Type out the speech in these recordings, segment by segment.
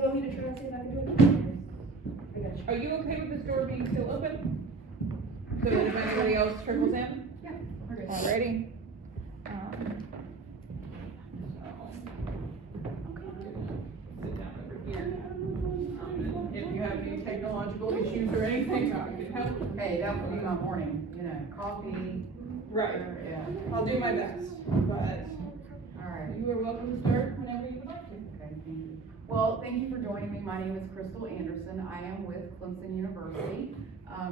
you want me to try and see if I can do it? I got you. Are you okay with this door being still open? So that if anybody else trickles in? Yeah, we're good. Alrighty. Sit down over here. If you have any technological issues or anything, I can help. Hey, that would be my morning, you know, coffee. Right. Yeah, I'll do my best, but all right. you are welcome to start whenever you would like to. Okay, thank you. Well, thank you for joining me. My name is Crystal Anderson. I am with Clemson University.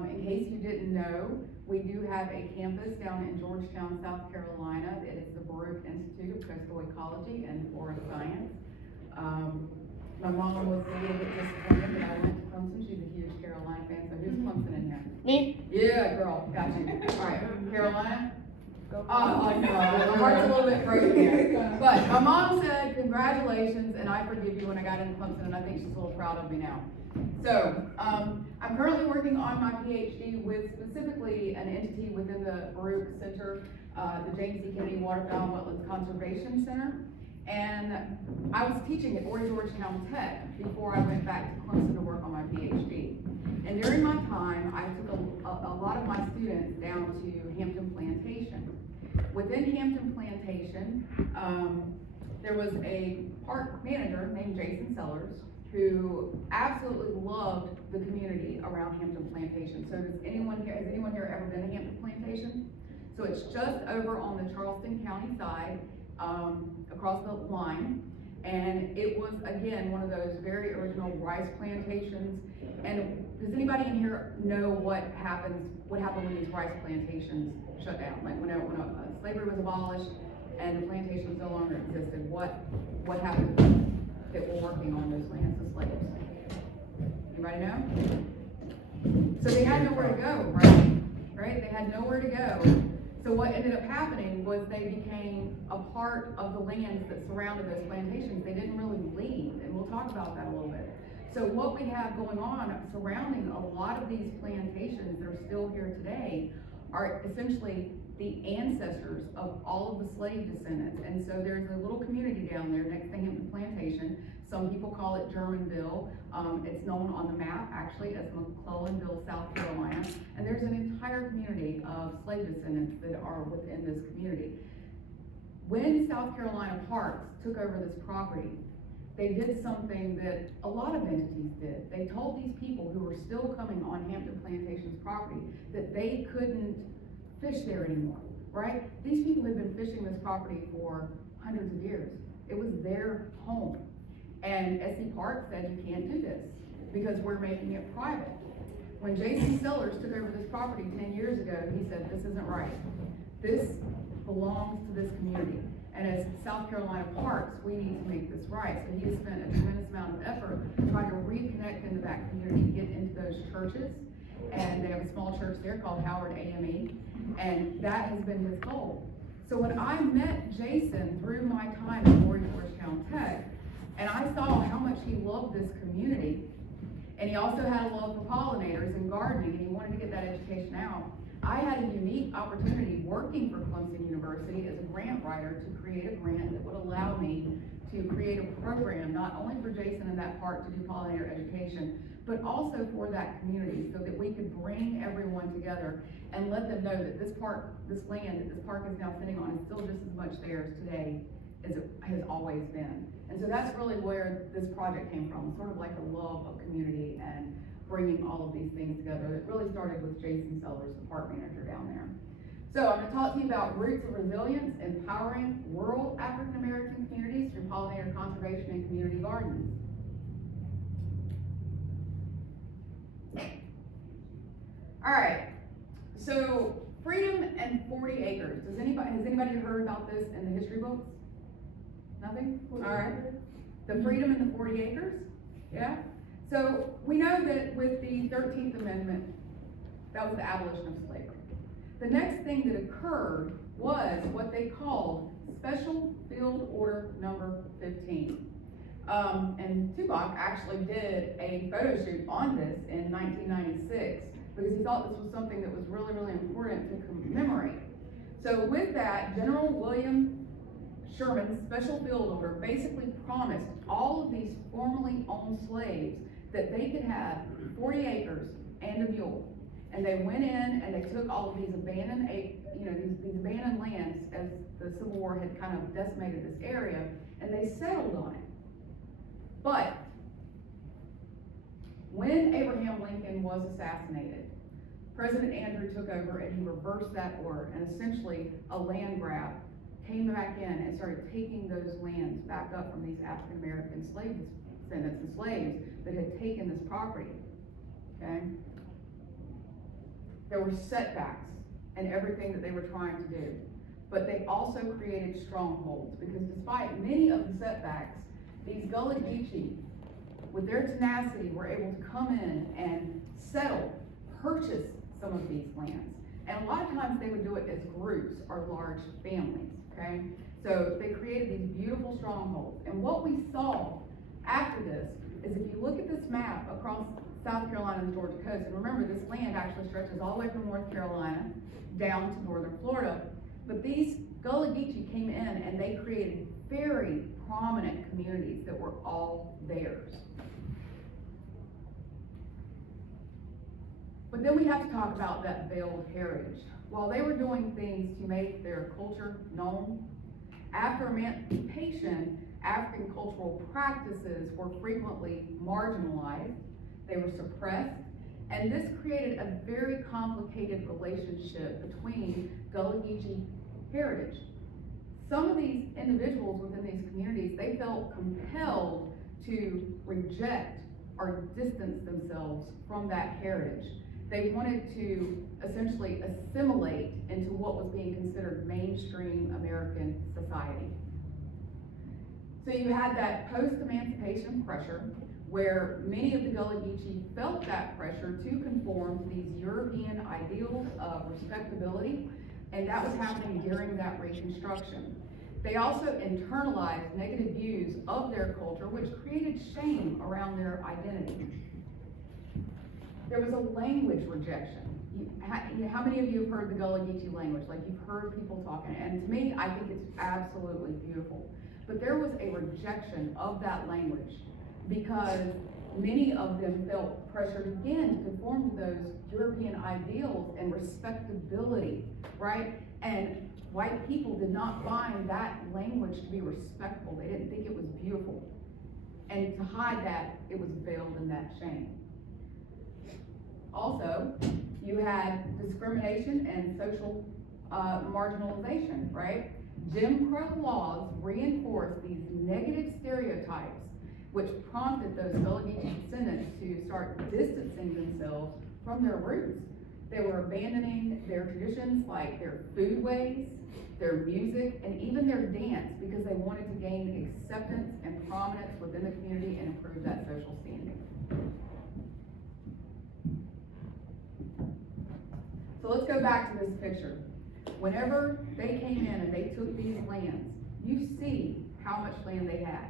In case you didn't know, we do have a campus down in Georgetown, South Carolina. It is the Baruch Institute of Coastal Ecology and Forest Science. My mom was a little bit disappointed that I went to Clemson. She's a huge Carolina fan, so who's Clemson in here? Me? Yeah, girl, got you. All right, Carolina? Oh, no, my heart's a little bit broken here. But my mom said, congratulations, and I forgive you when I got into Clemson, and I think she's a little proud of me now. So, I'm currently working on my PhD with specifically an entity within the Baruch Center, the James C. Kennedy Waterfowl and Wetlands Conservation Center. And I was teaching at Georgetown Tech before I went back to Clemson to work on my PhD. And during my time, I took a lot of my students down to Hampton Plantation. Within Hampton Plantation, there was a park manager named Jason Sellers who absolutely loved the community around Hampton Plantation. So has anyone here ever been to Hampton Plantation? So it's just over on the Charleston County side, across the line. And it was, again, one of those very original rice plantations. And does anybody in here know what happened when these rice plantations shut down? Like when slavery was abolished and the plantations no longer existed, what happened that were working on those lands as slaves? Anybody know? So they had nowhere to go, right? They had nowhere to go. So what ended up happening was they became a part of the lands that surrounded those plantations. They didn't really leave, and we'll talk about that a little bit. So what we have going on surrounding a lot of these plantations that are still here today are essentially the ancestors of all of the slave descendants. And so there's a little community down there next to Hampton Plantation. Some people call it Germanville. It's known on the map actually as McClellanville, South Carolina. And there's an entire community of slave descendants that are within this community. When South Carolina Parks took over this property, they did something that a lot of entities did. They told these people who were still coming on Hampton Plantation's property that they couldn't fish there anymore, right? These people had been fishing this property for hundreds of years. It was their home. And SC Park said, you can't do this because we're making it private. When Jason Sellers took over this property 10 years ago, he said, this isn't right. This belongs to this community. And as South Carolina Parks, we need to make this right. So he has spent a tremendous amount of effort trying to reconnect into that community, get into those churches. And they have a small church there called Howard AME. And that has been his goal. So when I met Jason through my time at Georgetown Tech, and I saw how much he loved this community, and he also had a love for pollinators and gardening, and he wanted to get that education out, I had a unique opportunity working for Clemson University as a grant writer to create a grant that would allow me to create a program, not only for Jason and that park to do pollinator education, but also for that community so that we could bring everyone together and let them know that this park, this land that this park is now sitting on is still just as much theirs today as it has always been. And so that's really where this project came from, sort of like a love of community and bringing all of these things together. It really started with Jason Sellers, the park manager down there. So I'm going to talk to you about roots of resilience, empowering rural African American communities through pollinator conservation and community gardens. All right, so freedom and 40 acres. Has anybody heard about this in the history books? Nothing? All right. The freedom and the 40 acres? Yeah? So we know that with the 13th Amendment, that was the abolition of slavery. The next thing that occurred was what they called Special Field Order Number 15. And Tupac actually did a photo shoot on this in 1996 because he thought this was something that was really, really important to commemorate. So with that, General William Sherman, special field order, basically promised all of these formerly owned slaves that they could have 40 acres and a mule. And they went in and they took all of these abandoned, these abandoned lands as the Civil War had kind of decimated this area, and they settled on it. But when Abraham Lincoln was assassinated, President Andrew took over and he reversed that order, and essentially a land grab came back in and started taking those lands back up from these African American slave descendants and slaves that had taken this property, okay? There were setbacks in everything that they were trying to do, but they also created strongholds, because despite many of the setbacks, these Gullah Geechee, with their tenacity, were able to come in and settle, purchase some of these lands. And a lot of times they would do it as groups or large families, okay? So they created these beautiful strongholds. And what we saw after this is, if you look at this map across South Carolina and the Georgia coast, and remember, this land actually stretches all the way from North Carolina down to northern Florida, but these Gullah Geechee came in and they created very prominent communities that were all theirs. But then we have to talk about that veiled heritage. While they were doing things to make their culture known, after emancipation, African cultural practices were frequently marginalized, they were suppressed, and this created a very complicated relationship between Gullah Geechee heritage. Some of these individuals within these communities, they felt compelled to reject or distance themselves from that heritage. They wanted to essentially assimilate into what was being considered mainstream American society. So you had that post-emancipation pressure, where many of the Gullah Geechee felt that pressure to conform to these European ideals of respectability, and that was happening during that Reconstruction. They also internalized negative views of their culture, which created shame around their identity. There was a language rejection. How many of you have heard the Gullah Geechee language? Like, you've heard people talking, and to me, I think it's absolutely beautiful. But there was a rejection of that language, because many of them felt pressured again to conform to those European ideals and respectability, right? And white people did not find that language to be respectful. They didn't think it was beautiful. And to hide that, it was veiled in that shame. Also, you had discrimination and social marginalization, right? Jim Crow laws reinforced these negative stereotypes, which prompted those Gullah Geechee descendants to start distancing themselves from their roots. They were abandoning their traditions, like their foodways, their music, and even their dance, because they wanted to gain acceptance and prominence within the community and improve that social standing. So let's go back to this picture. Whenever they came in and they took these lands, you see how much land they had.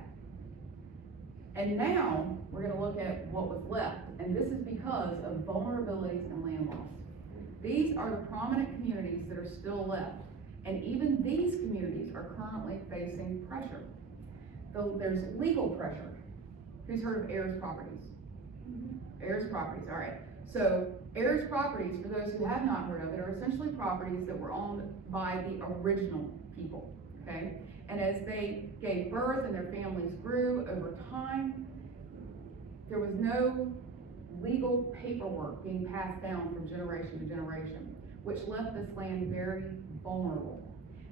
And now we're going to look at what was left, and this is because of vulnerabilities and land loss. These are the prominent communities that are still left, and even these communities are currently facing pressure. So there's legal pressure. Who's heard of heirs properties? Heirs properties, all right. So heirs properties, for those who have not heard of it, are essentially properties that were owned by the original people, okay? And as they gave birth and their families grew over time, there was no legal paperwork being passed down from generation to generation, which left this land very vulnerable.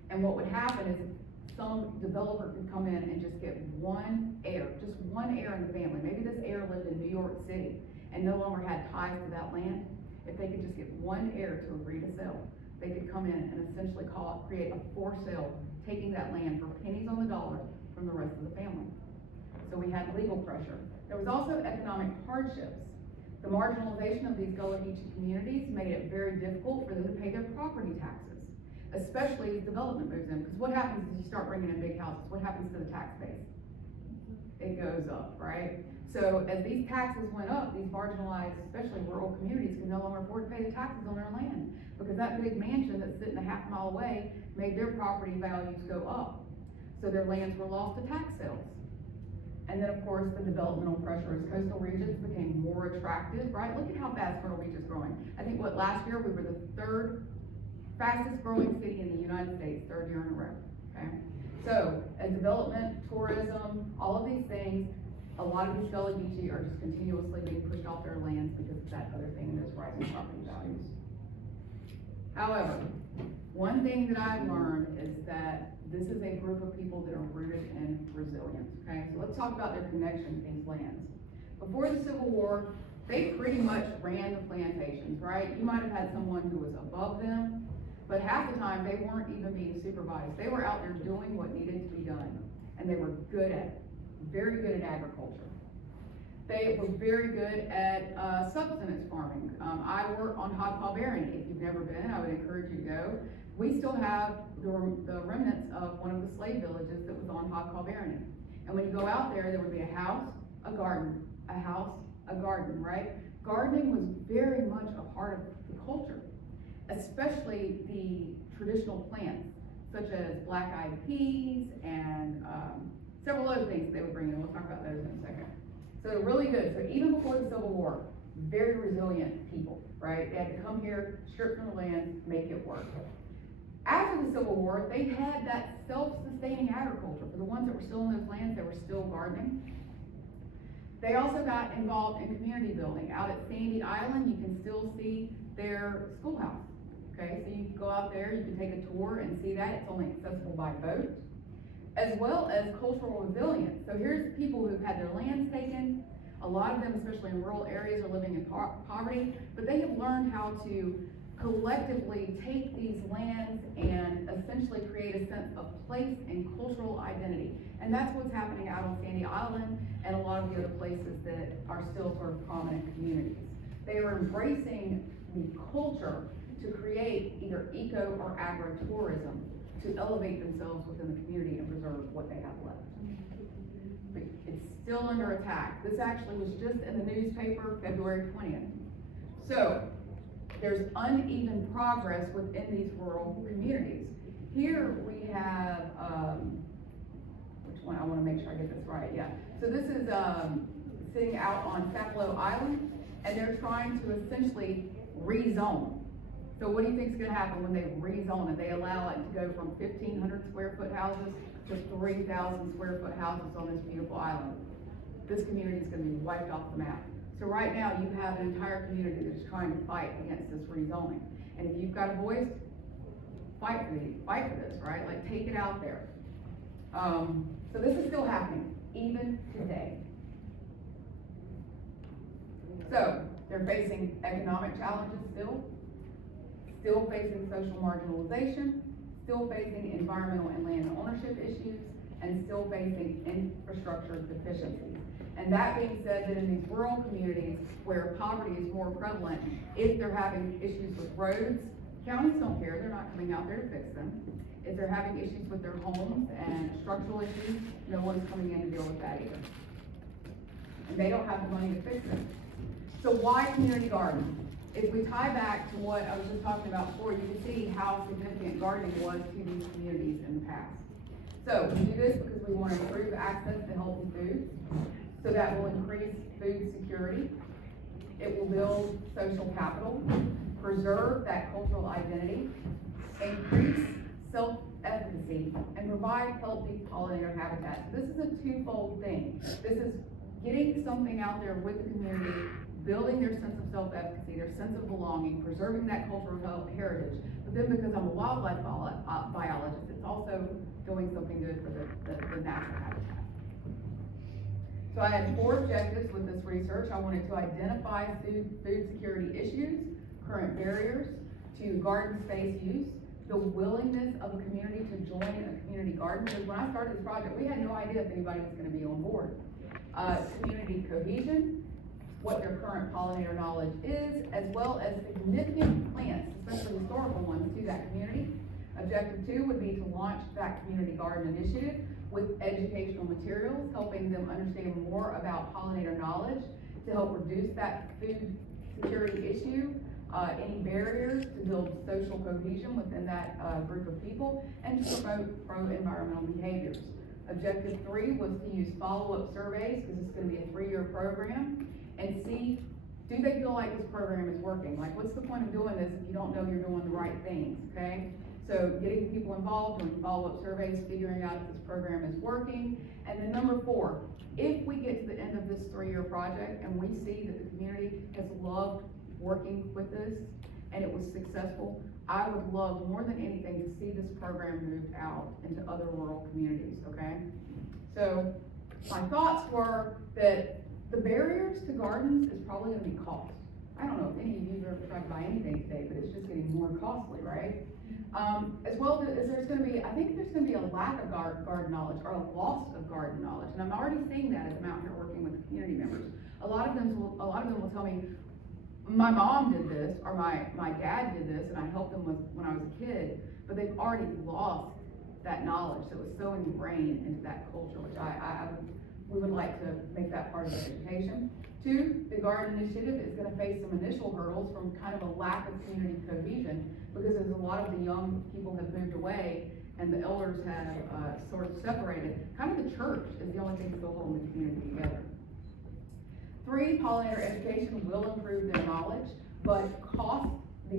And what would happen is some developer could come in and just get one heir, just one heir in the family. Maybe this heir lived in New York City and no longer had ties to that land. If they could just get one heir to agree to sell, they could come in and essentially create a for sale, taking that land for pennies on the dollar from the rest of the family. So we had legal pressure. There was also economic hardships. The marginalization of these Gullah Geechee communities made it very difficult for them to pay their property taxes, especially as development moves in. Because what happens is you start bringing in big houses, what happens to the tax base? It goes up, right? So as these taxes went up, these marginalized, especially rural communities, could no longer afford to pay the taxes on their land, because that big mansion that's sitting a half mile away made their property values go up. so their lands were lost to tax sales. And then, of course, the developmental pressure as coastal regions became more attractive, right? Look at how fast Myrtle Beach is growing. I think last year we were the third fastest growing city in the United States, third year in a row, okay? So, as development, tourism, all of these things, a lot of these fellow beachy are just continuously being pushed off their lands because of that other thing, those rising property values. However, one thing that I've learned is that this is a group of people that are rooted in resilience, okay? So let's talk about their connection to these lands. Before the Civil War, they pretty much ran the plantations, right? You might have had someone who was above them, but half the time they weren't even being supervised. They were out there doing what needed to be done, and they were good at it, very good at agriculture. They were very good at subsistence farming. I work on hog pile bearing. If you've never been, I would encourage you to go. We still have the remnants of one of the slave villages that was on hog pile bearing. And when you go out there would be a house, a garden, a house, a garden, right? Gardening was very much a part of the culture, especially the traditional plants, such as black-eyed peas and several other things they would bring in. We'll talk about those in a second. So they're really good. So even before the Civil War, very resilient people, right? They had to come here, strip from the land, make it work. After the Civil War, they had that self-sustaining agriculture. For the ones that were still in those lands, they were still gardening. They also got involved in community building. Out at Sandy Island, you can still see their schoolhouse. Okay, so you can go out there, you can take a tour and see that. It's only accessible by boat, as well as cultural resilience. So here's people who've had their lands taken. A lot of them, especially in rural areas, are living in poverty, but they have learned how to collectively take these lands and essentially create a sense of place and cultural identity. And that's what's happening out on Sandy Island and a lot of the other places that are still sort of prominent communities. They are embracing the culture to create either eco or agritourism to elevate themselves within the community and preserve what they have left. But it's still under attack. This actually was just in the newspaper February 20th. So there's uneven progress within these rural communities. Here we have, which one? I want to make sure I get this right, yeah. So this is sitting out on Sapelo Island, and they're trying to essentially rezone. So what do you think is going to happen when they rezone it? They allow it to go from 1,500 square foot houses to 3,000 square foot houses on this beautiful island. This community is going to be wiped off the map. So right now you have an entire community that is trying to fight against this rezoning. And if you've got a voice, fight for this, right? Like, take it out there. So this is still happening, even today. So they're facing economic challenges still facing social marginalization, still facing environmental and land ownership issues, and still facing infrastructure deficiencies. And that being said, that in these rural communities where poverty is more prevalent, if they're having issues with roads, counties don't care, they're not coming out there to fix them. If they're having issues with their homes and structural issues, no one's coming in to deal with that either. And they don't have the money to fix it. So why community gardening? If we tie back to what I was just talking about before, you can see how significant gardening was to these communities in the past. So we do this because we want to improve access to healthy foods. So that will increase food security. It will build social capital, preserve that cultural identity, increase self-efficacy, and provide healthy pollinator habitats. So this is a twofold thing. This is getting something out there with the community, building their sense of self-efficacy, their sense of belonging, preserving that cultural heritage. But then because I'm a wildlife biologist, it's also doing something good for the natural habitat. So I had 4 objectives with this research. I wanted to identify food security issues, current barriers to garden space use, the willingness of a community to join a community garden. Because when I started this project, we had no idea if anybody was going to be on board. Community cohesion, what their current pollinator knowledge is, as well as significant plants, especially historical ones, to that community. Objective 2 would be to launch that community garden initiative with educational materials, helping them understand more about pollinator knowledge to help reduce that food security issue, any barriers to build social cohesion within that, group of people, and to promote pro-environmental behaviors. Objective 3 was to use follow-up surveys, because it's gonna be a 3-year program, and see, do they feel like this program is working? Like, what's the point of doing this if you don't know you're doing the right things, okay? So getting people involved, doing follow-up surveys, figuring out if this program is working. And then number 4, if we get to the end of this 3-year project and we see that the community has loved working with this and it was successful, I would love more than anything to see this program moved out into other rural communities, okay? So my thoughts were that the barriers to gardens is probably gonna be cost. I don't know if any of you have ever tried to buy anything today, but it's just getting more costly, right? As well as there's gonna be, I think there's gonna be a lack of garden knowledge, or a loss of garden knowledge, and I'm already seeing that as I'm out here working with the community members. A lot of them will tell me, my mom did this, or my dad did this, and I helped them with when I was a kid, but they've already lost that knowledge that was so ingrained into that culture, which we would like to make that part of the education. 2, the garden initiative is gonna face some initial hurdles from kind of a lack of community cohesion, because there's a lot of the young people have moved away and the elders have sort of separated. Kind of the church is the only thing still holding the community together. 3, pollinator education will improve their knowledge, but the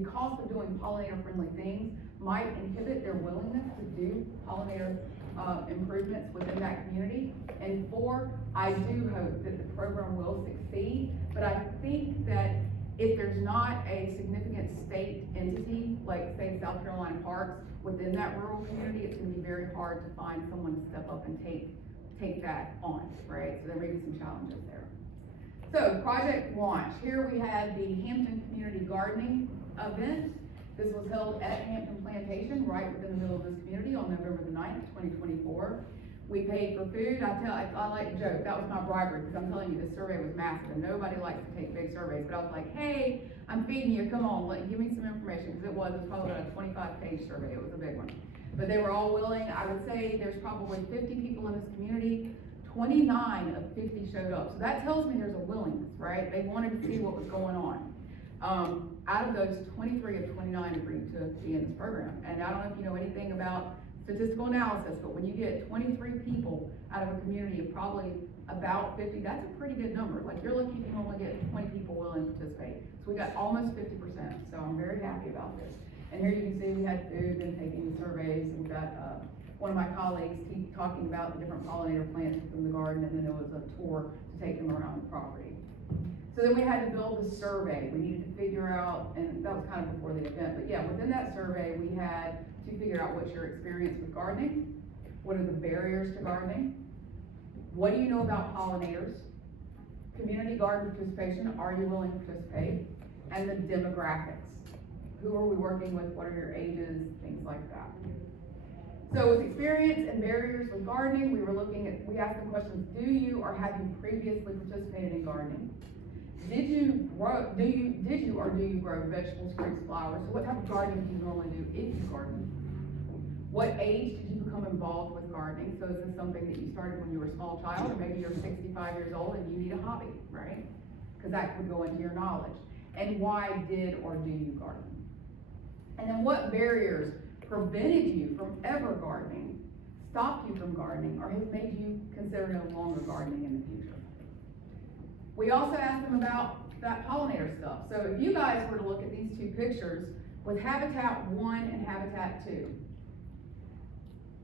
cost of doing pollinator-friendly things might inhibit their willingness to do pollinator improvements within that community. And 4, I do hope that the program will succeed, but I think that if there's not a significant state entity, like say South Carolina Parks, within that rural community, it's gonna be very hard to find someone to step up and take that on, right? So there may be some challenges there. So, project launch. Here we had the Hampton Community Gardening event. This was held at Hampton Plantation, right within the middle of this community, on November the 9th, 2024. We paid for food. I like to joke, that was my bribery, because I'm telling you, this survey was massive, and nobody likes to take big surveys, but I was like, hey, I'm feeding you, come on, give me some information, because it was probably about a 25-page survey, it was a big one. But they were all willing. I would say there's probably 50 people in this community, 29 of 50 showed up. So that tells me there's a willingness, right? They wanted to see what was going on. Out of those, 23 of 29 agreed to be in this program. And I don't know if you know anything about statistical analysis, but when you get 23 people out of a community of probably about 50, that's a pretty good number. Like, you're lucky if you only get 20 people willing to participate. So we got almost 50%, so I'm very happy about this. And here you can see we had food and taking the surveys, and we got one of my colleagues talking about the different pollinator plants within the garden, and then there was a tour to take them around the property. So then we had to build a survey. We needed to figure out, and that was kind of before the event, but yeah, within that survey, we had to figure out what's your experience with gardening, what are the barriers to gardening, what do you know about pollinators, community garden participation, are you willing to participate, and the demographics. Who are we working with, what are your ages, things like that. So with experience and barriers with gardening, we asked them questions, do you or have you previously participated in gardening? Did you or do you grow vegetables, fruits, flowers? So what type of gardening do you normally do if you garden? What age did you become involved with gardening? So is this something that you started when you were a small child, or maybe you're 65 years old and you need a hobby, right? Because that would go into your knowledge. And why did or do you garden? And then what barriers prevented you from ever gardening, stopped you from gardening, or has made you consider no longer gardening in the future? We also asked them about that pollinator stuff. So if you guys were to look at these two pictures with Habitat 1 and Habitat 2,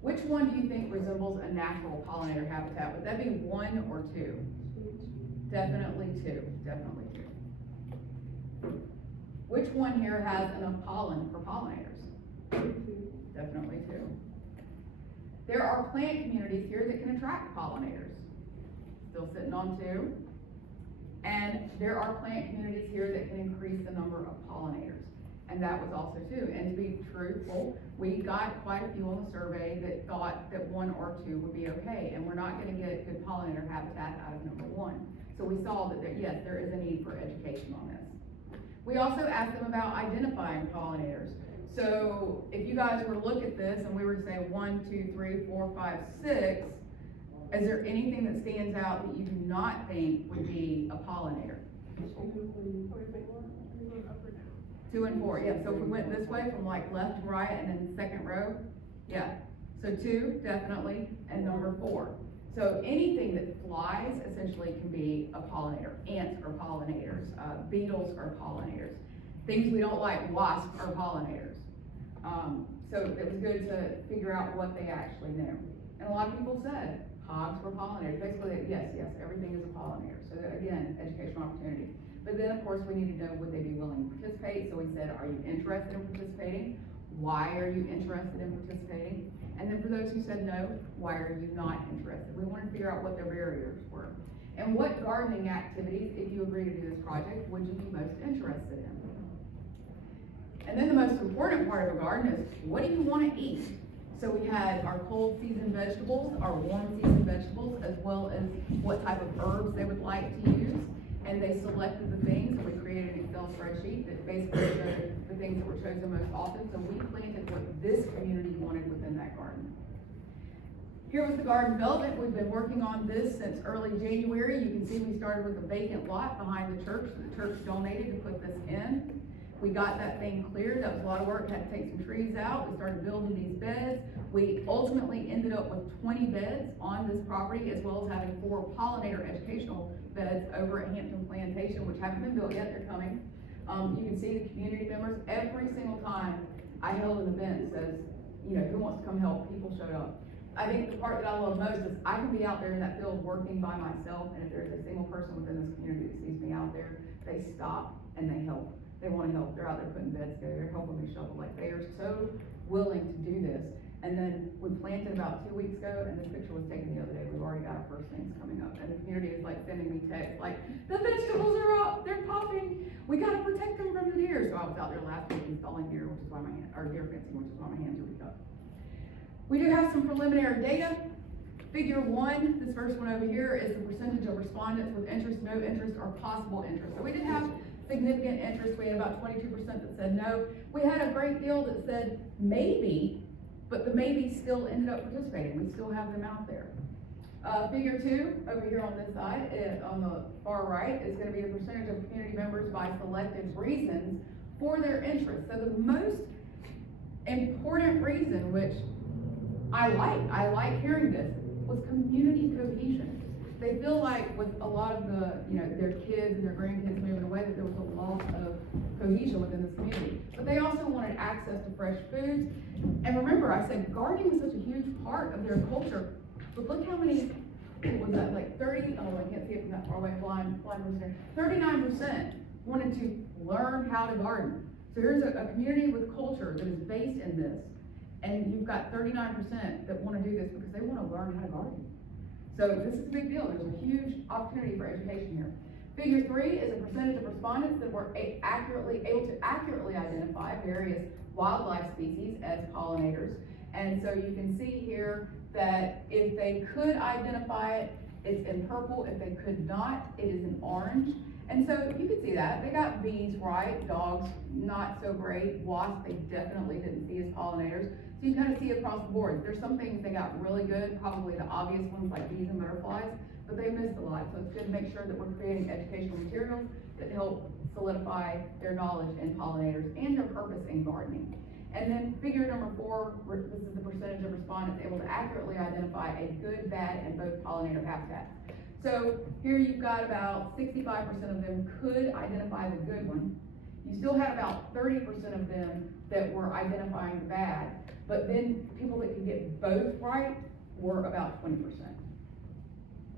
which one do you think resembles a natural pollinator habitat? Would that be 1 or 2? Definitely 2, definitely 2. Which one here has enough pollen for pollinators? Definitely 2. There are plant communities here that can attract pollinators. Still sitting on 2. And there are plant communities here that can increase the number of pollinators. And that was also 2. And to be truthful, we got quite a few on the survey that thought that 1 or 2 would be okay. And we're not gonna get good pollinator habitat out of number 1. So we saw that yes, there is a need for education on this. We also asked them about identifying pollinators. So if you guys were to look at this and we were to say 1, 2, 3, 4, 5, 6, is there anything that stands out that you do not think would be a pollinator? 2 and 4, yeah, so if we went this way from like left to right and then second row, yeah. So 2, definitely, and number 4. So anything that flies essentially can be a pollinator. Ants are pollinators, beetles are pollinators. Things we don't like, wasps are pollinators. So it was good to figure out what they actually knew. And a lot of people said hogs were pollinators. Basically, yes, everything is a pollinator. So again, educational opportunity. But then of course we needed to know, would they be willing to participate? So we said, are you interested in participating? Why are you interested in participating? And then for those who said no, why are you not interested? We wanted to figure out what their barriers were. And what gardening activities, if you agree to do this project, would you be most interested in? And then the most important part of a garden is, what do you want to eat? So we had our cold season vegetables, our warm season vegetables, as well as what type of herbs they would like to use. And they selected the things, and we created an Excel spreadsheet that basically showed the things that were chosen most often. So we planted what this community wanted within that garden. Here was the garden development. We've been working on this since early January. You can see we started with a vacant lot behind the church. The church donated to put this in. We got that thing cleared. That was a lot of work. Had to take some trees out. We started building these beds. We ultimately ended up with 20 beds on this property, as well as having 4 pollinator educational beds over at Hampton Plantation, which haven't been built yet. They're coming. You can see the community members. Every single time I held an event that says, you know, who wants to come help? People showed up. I think the part that I love most is I can be out there in that field working by myself, and if there's a single person within this community that sees me out there, they stop and they help. They want to help. They're out there putting beds together. They're helping me shovel. Like, they are so willing to do this. And then we planted about 2 weeks ago, and this picture was taken the other day. We've already got our first things coming up, and the community is like sending me texts like, the vegetables are up, they're popping. We got to protect them from the deer. So I was out there last week installing deer, which is why my hand, or deer fencing, which is why my hands are weak up. We do have some preliminary data. Figure 1, this first one over here, is the percentage of respondents with interest, no interest, or possible interest. So we did have significant interest. We had about 22% that said no. We had a great deal that said maybe, but the maybe still ended up participating. We still have them out there. Figure 2, over here on this side, on the far right, is going to be the percentage of community members by selected reasons for their interest. So the most important reason, which I like hearing this, was community cohesion. They feel like with a lot of the, you know, their kids and their grandkids moving away, that there was a loss of cohesion within this community. But they also wanted access to fresh foods. And remember, I said gardening was such a huge part of their culture. But look how many, what was that, like 30, oh, I can't see it from that far away, blind person there. 39% wanted to learn how to garden. So here's a community with culture that is based in this. And you've got 39% that want to do this because they want to learn how to garden. So this is a big deal. There's a huge opportunity for education here. Figure 3 is a percentage of respondents that were able to accurately identify various wildlife species as pollinators. And so you can see here that if they could identify it, it's in purple. If they could not, it is in orange. And so you can see that. They got bees right, dogs not so great, wasps they definitely didn't see as pollinators. So you kind of see across the board. There's some things they got really good, probably the obvious ones like bees and butterflies, but they missed a lot. So it's good to make sure that we're creating educational materials that help solidify their knowledge in pollinators and their purpose in gardening. And then figure number 4, this is the percentage of respondents able to accurately identify a good, bad, and both pollinator habitats. So here you've got about 65% of them could identify the good one. You still had about 30% of them that were identifying the bad, but then people that could get both right were about 20%.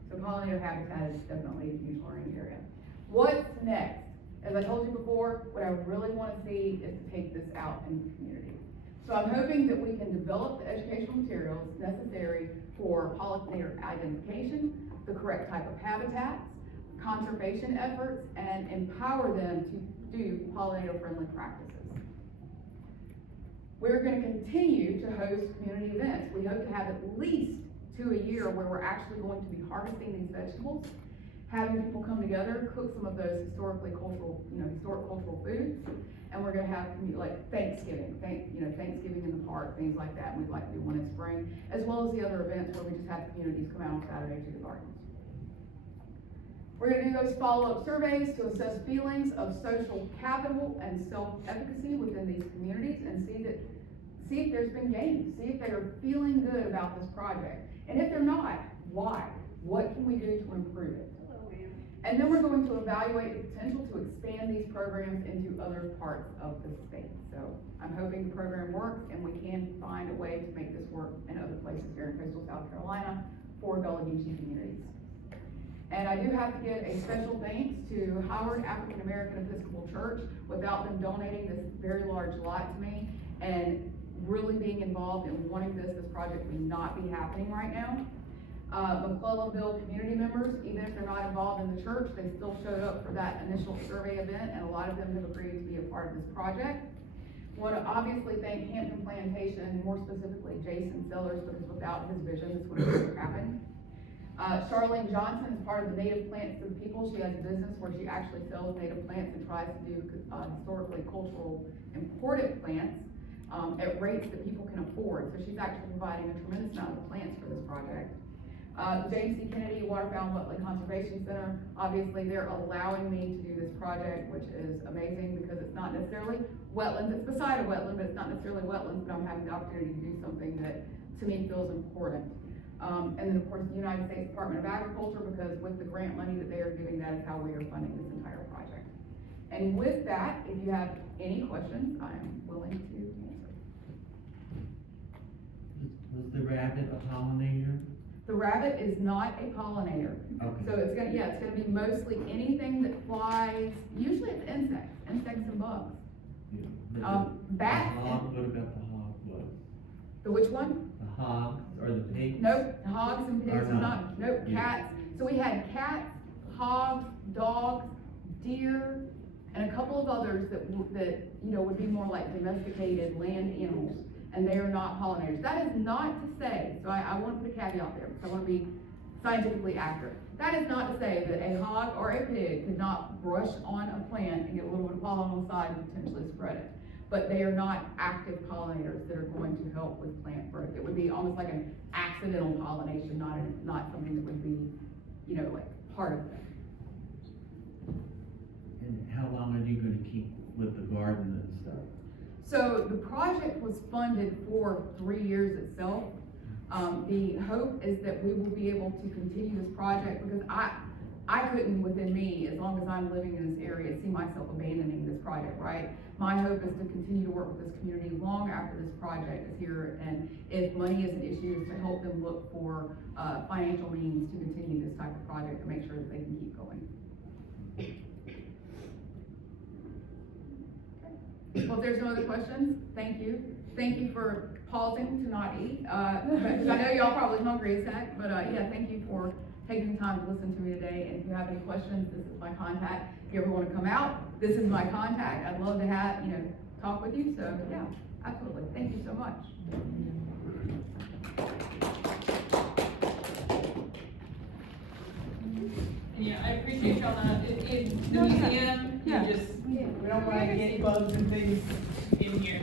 So pollinator habitat is definitely a huge learning area. What's next? As I told you before, what I really want to see is to take this out in the community. So I'm hoping that we can develop the educational materials necessary for pollinator identification, the correct type of habitats, conservation efforts, and empower them to do pollinator-friendly practices. We're going to continue to host community events. We hope to have at least 2 a year where we're actually going to be harvesting these vegetables, having people come together, cook some of those historic cultural foods, and we're going to have like Thanksgiving, Thanksgiving in the park, things like that. And we'd like to do one in spring, as well as the other events where we just have communities come out on Saturday to the gardens. We're gonna do those follow-up surveys to assess feelings of social capital and self-efficacy within these communities and see if there's been gains, see if they are feeling good about this project. And if they're not, why? What can we do to improve it? And then we're going to evaluate the potential to expand these programs into other parts of the state. So I'm hoping the program works and we can find a way to make this work in other places here in coastal South Carolina for Gullah Geechee communities. And I do have to give a special thanks to Howard African American Episcopal Church. Without them donating this very large lot to me and really being involved in wanting this project would not be happening right now. McClellanville community members, even if they're not involved in the church, they still showed up for that initial survey event, and a lot of them have agreed to be a part of this project. Want to obviously thank Hampton Plantation, and more specifically Jason Sellers, because without his vision, this would have never happened. Charlene Johnson is part of the Native Plants to the People. She has a business where she actually sells native plants and tries to do historically cultural imported plants at rates that people can afford. So she's actually providing a tremendous amount of plants for this project. James C. Kennedy Waterfowl Wetland Conservation Center, obviously they're allowing me to do this project, which is amazing because it's not necessarily wetlands, it's beside a wetland, but it's not necessarily wetlands, but I'm having the opportunity to do something that to me feels important. And then of course the United States Department of Agriculture, because with the grant money that they are giving, that is how we are funding this entire project. And with that, if you have any questions, I am willing to answer. Was the rabbit a pollinator? The rabbit is not a pollinator. Okay. So it's gonna be mostly anything that flies, usually it's insects and bugs. Yeah. Bats. The hog, what about the hog? What? The which one? The hogs or the pigs? Nope, hogs and pigs Or is not. not, nope, Yeah. cats. So we had cats, hogs, dogs, deer, and a couple of others that would be more like domesticated land animals, and they are not pollinators. That is not to say, so I want to put a caveat there, because I want to be scientifically accurate. That is not to say that a hog or a pig could not brush on a plant and get a little bit of pollen on the side and potentially spread it. But they are not active pollinators that are going to help with plant growth. It would be almost like an accidental pollination, not something that would be, like part of it. And how long are you gonna keep with the garden and stuff? So the project was funded for 3 years itself. The hope is that we will be able to continue this project because I couldn't within me, as long as I'm living in this area, see myself abandoning this project, right? My hope is to continue to work with this community long after this project is here, and if money is an issue, is to help them look for financial means to continue this type of project to make sure that they can keep going. Well, if there's no other questions, thank you. Thank you for pausing to not eat, because I know y'all probably hungry as heck, but yeah, thank you for taking the time to listen to me today. And if you have any questions, this is my contact. If you ever want to come out, this is my contact. I'd love to have, talk with you. So yeah, absolutely. Thank you so much. Yeah, I appreciate y'all not, in the museum, Yeah. we don't want any bugs and things in here.